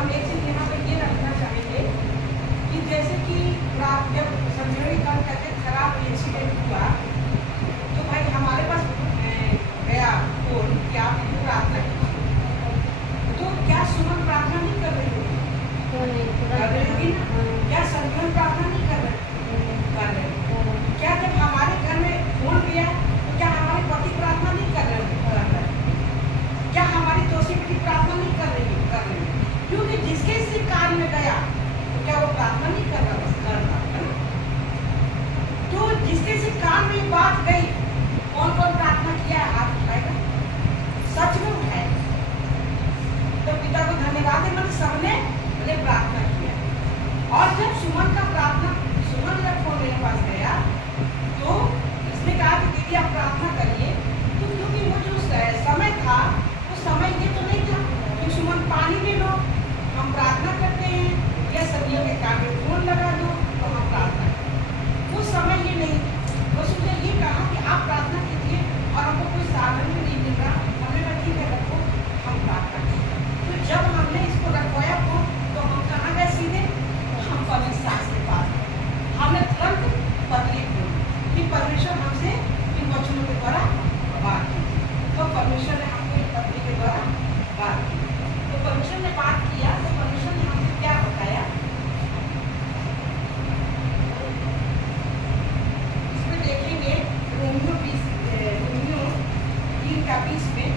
हम एक चीज यहाँ पे ये रखना चाहेंगे कि जैसे कि जब संजीवनी काल कहते खराब एक्सीडेंट हुआ तो भाई हमारे पास गया फोन कि आप इनको प्रार्थना कीजिए, तो क्या सुमन प्रार्थना नहीं कर रही होगी? कर रही ना? क्या संजीवन प्रार्थना नहीं कर रहे? क्या जब हमारे घर में फोन गया तो क्या हमारे पति प्रार्थना नहीं कर रहे? क्या हमारी दोषी बेटी प्रार्थना नहीं कर रही है? क्योंकि जिसके इसी कान में गया तो क्या वो प्रार्थना नहीं कर रहा है ना? तो जिसके इसी कान में ये बात गई, कौन कौन प्रार्थना किया है हाथ उठाएगा? सच में उठाए तो पिता को धन्यवाद है, मतलब सबने प्रार्थना किया। और जब सुमन का प्रार्थना, सुमन जब फोन मेरे पास गया तो इसने कहा कि दीदी आप प्रार्थना करिए, तो क्योंकि वो जो समय था वो समय ये तो नहीं था कि सुमन पानी में लो हम प्रार्थना करते हैं या सदियों के कान में फोन लगा दो तो हम प्रार्थना करें, वो समय ये नहीं। बस उसने ये कहा कि आप प्रार्थना कीजिए और हमको कोई साधन भी नहीं मिल रहा, हमने कहा ठीक है रखो हम प्रार्थना करें। तो जब हमने इसको रखवाया तो हम कहाँ गए सीधे? हम पवित्र शास्त्र के पास हमने तुरंत पत्री खोली कि परमेश्वर हमसे इन वचनों के द्वारा बात की। तो परमेश्वर ने हमको एक पत्री के द्वारा बात की। तो परमेश्वर ने बात किया तो परमेश्वर ने हमसे क्या बताया? इसमें देखेंगे रोमियो 3:20 में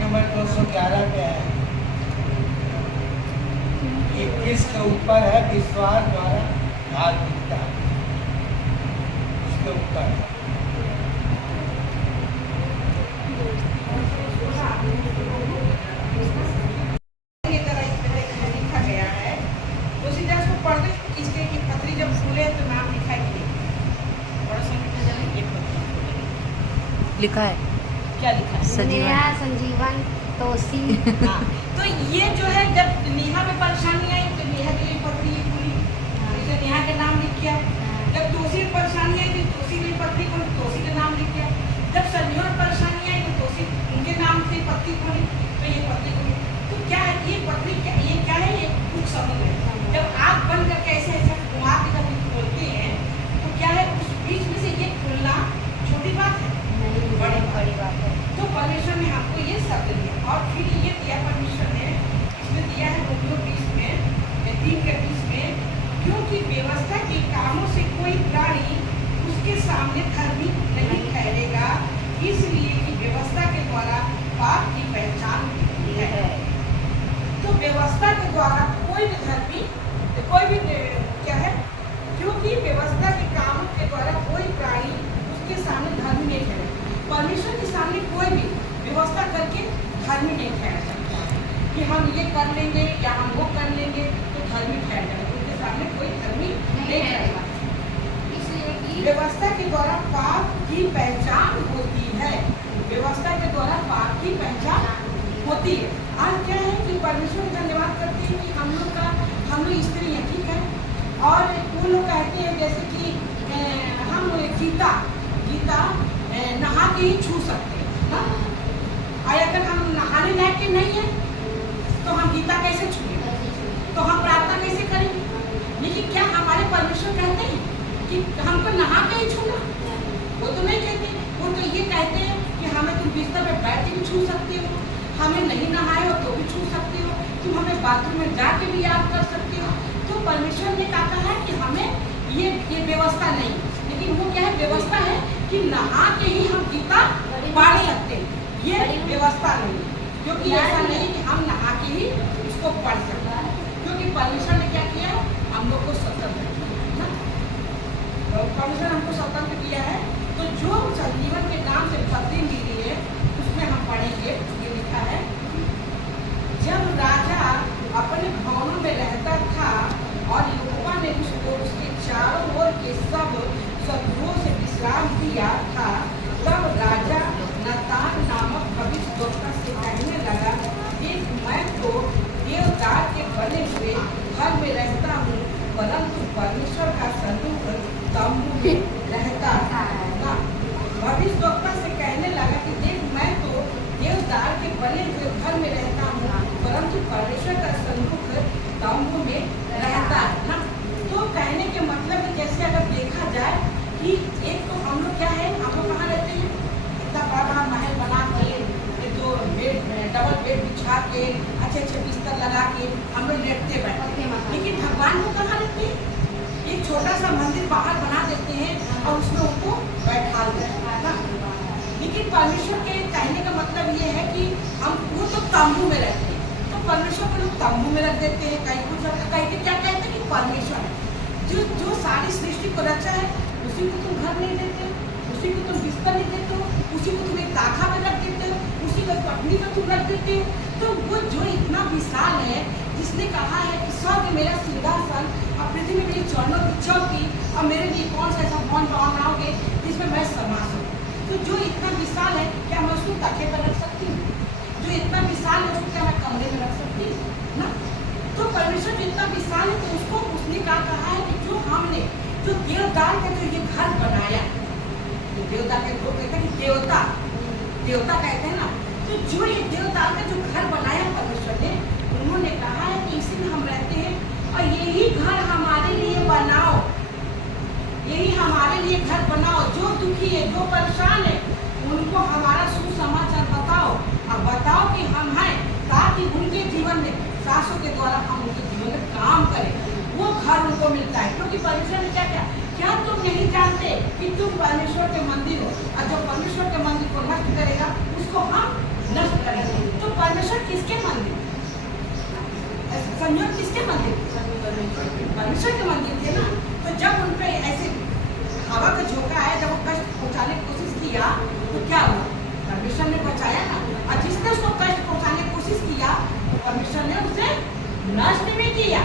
नंबर 211 पे है। 21 के ऊपर है विश्वास द्वारा धार्मिकता, इसके ऊपर लिखा गया है। तो सीधा इसको पढ़ दे किसके की पत्री जब खुले तो नाम लिखा है लिखा है क्या लिखा है? नेहा संजीवन तोसी। हाँ, तो ये जो है जब नेहा में परेशानी आई तो नेहा के लिए पत्री खुली, जैसे नेहा के नाम लिख किया। जब तोसी में परेशानी आई तो तोसी के लिए पत्री खुली, तोसी के नाम लिख किया। जब संजीवन में परेशानी आई तो तोसी उनके नाम से पत्री खुली तो ये पत्री खुली। तो क्या है ये पत्री? ये क्या है? ये बुक समूह है। जब आग बंद करके ऐसे ऐसे घुमा के जब खोलते हैं तो क्या है उस बीच में से ये खुलना छोटी बात है? बड़ी बात है। तो परमेश्वर ने हमको ये शब्द दिया और फिर ये दिया परमेश्वर ने, इसमें दिया है रोमियो 3:20 में, क्योंकि व्यवस्था के कामों से कोई प्राणी उसके सामने धर्मी नहीं ठहरेगा, इसलिए कि व्यवस्था के द्वारा पाप की पहचान होती है। तो व्यवस्था के द्वारा कोई भी धर्मी, कोई भी क्या है? क्योंकि व्यवस्था के कामों के द्वारा कोई प्राणी उसके सामने धर्मी नहीं ठहरेगा। परमेश्वर के सामने कोई भी व्यवस्था करके धर्मी नहीं ठहर सकता कि हम ये कर लेंगे या हम वो कर लेंगे तो धर्मी ठहर जाएगा। उनके सामने कोई धर्मी नहीं ठहरेगा, इसलिए कि व्यवस्था के द्वारा पाप की पहचान होती है। व्यवस्था के द्वारा पाप की पहचान होती है। आज क्या है कि परमेश्वर को धन्यवाद करते हैं कि हम लोग स्त्री हैं, ठीक है, और वो लोग कहते हैं जैसे कि हम गीता नहा के ही छू सकते हैं ना? और अगर हम नहाने लायक के नहीं है तो हम गीता कैसे छूएंगे? तो हम प्रार्थना कैसे करेंगे? लेकिन क्या हमारे परमेश्वर कहते हैं कि हमको नहा के ही छूना? वो तो नहीं कहते। वो तो ये कहते हैं कि हमें तुम बिस्तर पे बैठ के भी छू सकते हो, हमें नहीं नहाए हो तो भी छू सकते हो, तुम हमें बाथरूम में जाके भी याद कर सकते हो। तो परमेश्वर ने कहा है कि हमें ये व्यवस्था नहीं, लेकिन वो क्या है? व्यवस्था है कि नहा के ही हम गीता पढ़ सकते हैं। ये व्यवस्था नहीं, क्योंकि ऐसा नहीं कि हम नहा के ही उसको पढ़ सकते हैं, क्योंकि परमेश्वर ने क्या किया? हम लोग को स्वतंत्र किया है। तो परमेश्वर हमको स्वतंत्र किया है। तो जो संजीवन के नाम से पत्री मिली है उसमें हम पढ़ेंगे, ये लिखा है, जब राजा अपने भवनों में रहता था और यहोवा ने उसको उसके चारों ओर के सब शत्रुओं से विश्राम किया था, तब राजा नातान नामक भविष्यद्वक्ता से कहने लगा, देख मैं तो देवदार के बने हुए घर में रहता हूँ, परंतु परमेश्वर का संदूक तम्बू में रहता था। भविष्यद्वक्ता से कहने लगा कि देख मैं तो देवदार के बने हुए घर में रहता हूँ, परंतु परमेश्वर का संदूक तम्बू में रहता है ना। तो कहने के मतलब है, जैसे अगर देखा जाए कि एक तो हम लोग क्या है, हम लोग कहाँ रहते हैं, इतना बड़ा महल बना के, जो बेड डबल बेड बिछा के अच्छे अच्छे बिस्तर लगा के हम लोग लेटते बैठते हैं। लेकिन भगवान को कहाँ रहते हैं? एक छोटा सा मंदिर बाहर बना देते हैं और उसमें उनको बैठा देते हैं ना। लेकिन परमेश्वर के कहने का मतलब ये है कि हम वो तो तंबू में रहते हैं, तो परमेश्वर को लोग तंबू में रख देते हैं। कहीं कुछ कहीं के क्या कहते हैं कि परमेश्वर है जो सारी सृष्टि को रचा है, उसी को तुम घर नहीं देते हो, उसी को तुम बिस्तर नहीं देते हो, उसी को तुम एक ताखा में रख देते हो, उसी को पटनी में तुम रख देते हो। तो वो जो इतना विशाल है, जिसने कहा है कि स्वर्ग मेरा सिंहासन और पृथ्वी में मेरी चरणों की चौकी, और मेरे लिए कौन सा ऐसा भवन बनाओगे जिसमें मैं समा सकूं। तो जो इतना विशाल है, क्या मैं उसको तकिए पर रख सकती हूँ? जो इतना विशाल है उसको क्या मैं कमरे में रख सकती हूँ ना? तो परमेश्वर जितना विशाल है, तो उसको उसने कहा है कि जो हमने जो देवदार का जो ये घर बनाया, जो देवदार के लोग कहते हैं कि देवता कहते हैं ना, तो जो ये देवदार का जो घर बनाया परमेश्वर ने, उन्होंने कहा है कि इसी में हम रहते हैं और यही घर हमारे लिए बनाओ, यही हमारे लिए घर बनाओ। जो दुखी है, जो परेशान है, उनको हमारा सुसमाचार बताओ और बताओ कि हम हैं, ताकि उनके जीवन में सासों के द्वारा हम उनके जीवन में काम करें, वो घर उनको मिलता है। क्योंकि परमेश्वर ने क्या तुम नहीं जानते कि तुम परमेश्वर के मंदिर हो, और जो परमेश्वर के मंदिर को नष्ट करेगा उसको हम नष्ट करेंगे। तो परमेश्वर किसके मंदिर, संयोग किसके मंदिर? परमेश्वर के मंदिर थे ना। तो जब उन पे ऐसे हवा का झोंका आया, जब वो कष्ट पहुंचाने की कोशिश किया, तो क्या हुआ? परमेश्वर ने बचाया ना। और जिसने उसको कष्ट पहुंचाने की कोशिश किया, तो परमेश्वर ने उसे नष्ट भी किया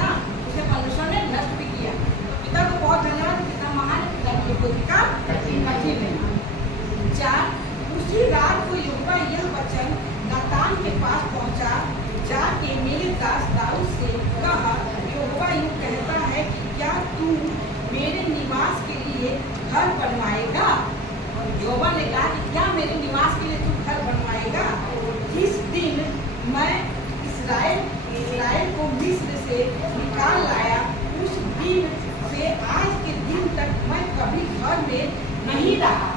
ना, उसे परमेश्वर ने नष्ट भी किया। तो पिता को बहुत धन्यवाद, कितना महान पिता की कोई का कठिन है। 4 उसी रात को यहोवा यह वचन नातान के पास पहुंचा, जाके मेरे दास दाऊद से कहा, यहोवा यूं कहता है कि क्या तू मेरे निवास के लिए घर बनवाएगा? और यहोवा ने कहा कि क्या मेरे निवास के लिए तू घर बनवाएगा? जिस दिन मैं इस्राएल को मिस्र से निकाल लाया, उस दिन से आज के दिन तक मैं कभी घर में नहीं रहा।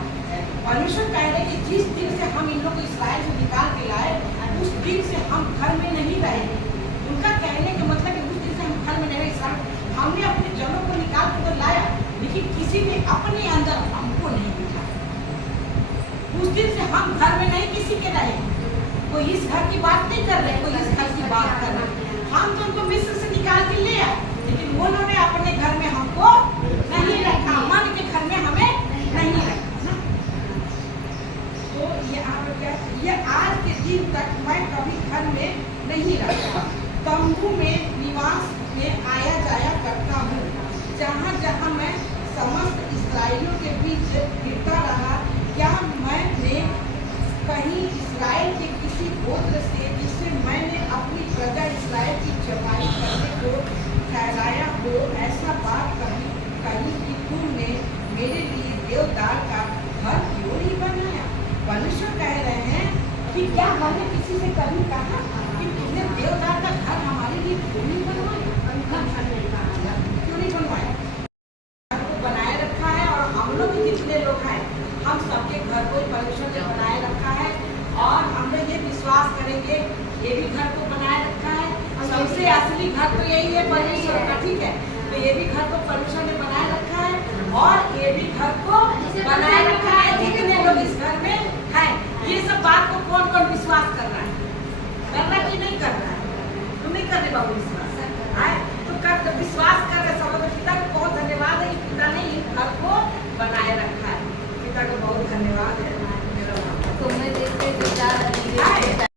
परमेश्वर कह रहे कि जिस दिन से हम इन लोगों को इस्राएल से निकाल के लाए, उस दिन से हम घर में नहीं रहे। उनका कहने का मतलब है उस दिन से हम घर में नहीं रहे। हमने अपने जनों को निकाल के तो लाया, लेकिन किसी ने अपने अंदर हमको नहीं बिठाया। उस दिन से हम घर में नहीं किसी के रहे। कोई इस घर की बात नहीं कर रहे, कोई इस घर की बात कर रहे। हम तो उनको मिस्र से निकाल के ले आए, लेकिन उन्होंने अपने घर में हमको नहीं रखा, मन के घर में हमें नहीं रखा। तो ये आज के दिन तक मैं कभी घर में नहीं रहा। तंबू में निवास में आया जाया करता हूँ, जहाँ जहाँ मैं समस्त इस्राएलियों के बीच फिरता रहा। क्या मैंने कहीं इस्राएल के किसी गोत्र से, जिससे मैंने अपनी प्रजा इस्राएल की चपाई करने को ठहराया हो, ऐसा बात कही कि तुमने मेरे लिए देवदार का घर क्यों नहीं बनाया? परमेश्वर कह रहे हैं कि क्या हमने किसी से कभी कहा कि तुमने देवदार का घर हमारे लिए क्यों नहीं बनवाया? क्यों नहीं बनवाया? घर को बनाए रखा है, और हम लोग जितने लोग हैं, हम सबके घर को परमेश्वर ने बनाए रखा है। और हम लोग ये विश्वास करेंगे, ये भी घर को बनाए रखा है। सबसे असली घर तो यही है परमेश्वर का, ठीक है? तो ये भी घर को परमेश्वर ने बनाए रखा है, और ये भी घर को बनाए रखा है जितने लोग इस घर में हैं। ये सब बात को कौन कौन विश्वास कर रहा है? कर रहा कि नहीं कर रहा है? तुम नहीं कर रहे बाबू विश्वास है? तो कर विश्वास कर रहे सब। पिता को बहुत धन्यवाद है कि पिता ने इन घर को बनाए रखा है। पिता को बहुत धन्यवाद है। तुमने